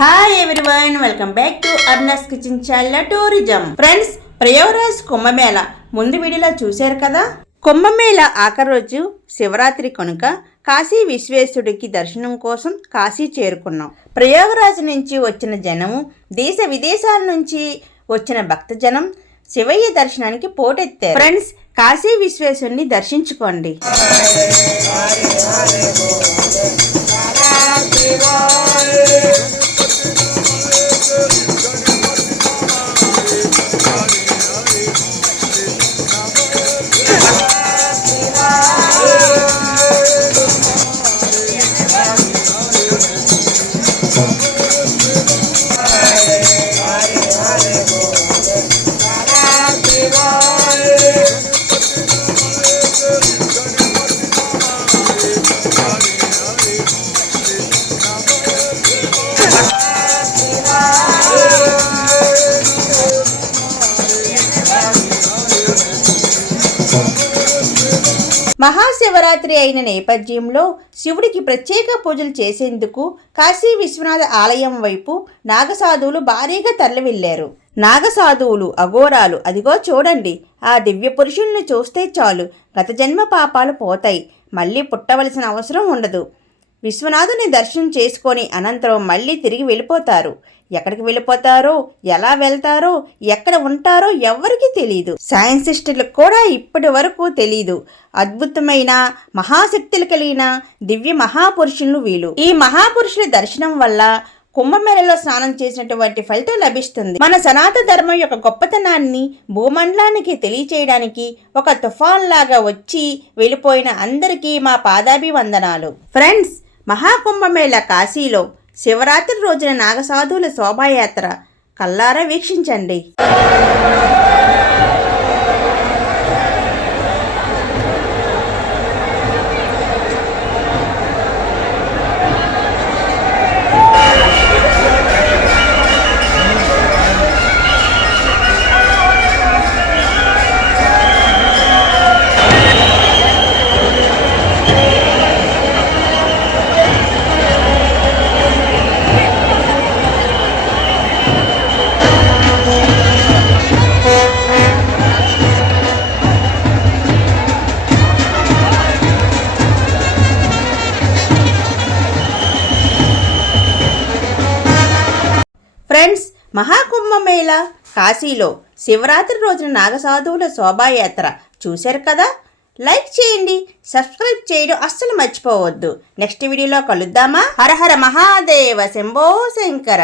Hi everyone, welcome back to అర్నస్ kitchen channel tourism. Friends, Prayagraj Kumbh Mela ముందు వీడియోలో చూశారు కదా. కుంభమేళ ఆఖరి రోజు శివరాత్రి కనుక కాశీ విశ్వేశ్వరుడికి దర్శనం కోసం కాశీ చేరుకున్నాం. ప్రయాగరాజ్ నుంచి వచ్చిన జనము, దేశ విదేశాల నుంచి వచ్చిన భక్తజనం శివయ్య దర్శనానికి పోటెత్తారు. ఫ్రెండ్స్, కాశీ విశ్వేశ్వరుని దర్శించుకోండి. మహాశివరాత్రి అయిన నేపథ్యంలో శివుడికి ప్రత్యేక పూజలు చేసేందుకు కాశీ విశ్వనాథ ఆలయం వైపు నాగసాధువులు భారీగా తరలివెళ్లారు. నాగసాధువులు, అఘోరాలు, అదిగో చూడండి, ఆ దివ్య పురుషుల్ని చూస్తే చాలు గత జన్మ పాపాలు పోతాయి, మళ్ళీ పుట్టవలసిన అవసరం ఉండదు. విశ్వనాథుని దర్శనం చేసుకొని అనంతరం మళ్ళీ తిరిగి వెళ్ళిపోతారు. ఎక్కడికి వెళ్ళిపోతారో, ఎలా వెళ్తారో, ఎక్కడ ఉంటారో ఎవ్వరికీ తెలియదు. సైంటిస్టులకు కూడా ఇప్పటి వరకు తెలియదు. అద్భుతమైన మహాశక్తులు కలిగిన దివ్య మహాపురుషులు వీళ్ళు. ఈ మహాపురుషుల దర్శనం వల్ల కుంభమేళలో స్నానం చేసినటువంటి ఫలితం లభిస్తుంది. మన సనాతన ధర్మం యొక్క గొప్పతనాన్ని భూమండలానికి తెలియచేయడానికి ఒక తుఫాన్ లాగా వచ్చి వెళ్ళిపోయిన అందరికీ మా పాదాభివందనాలు. ఫ్రెండ్స్, మహాకుంభమేళ కాశీలో శివరాత్రి రోజున నాగసాధువుల శోభాయాత్ర కల్లారా వీక్షించండి. ఫ్రెండ్స్, మహాకుంభమేళ కాశీలో శివరాత్రి రోజున నాగసాధువుల శోభాయాత్ర చూశారు కదా. లైక్ చేయండి, సబ్స్క్రైబ్ చేయడం అస్సలు మర్చిపోవద్దు. నెక్స్ట్ వీడియోలో కలుద్దామా. హర హర మహాదేవ, శంభో శంకర.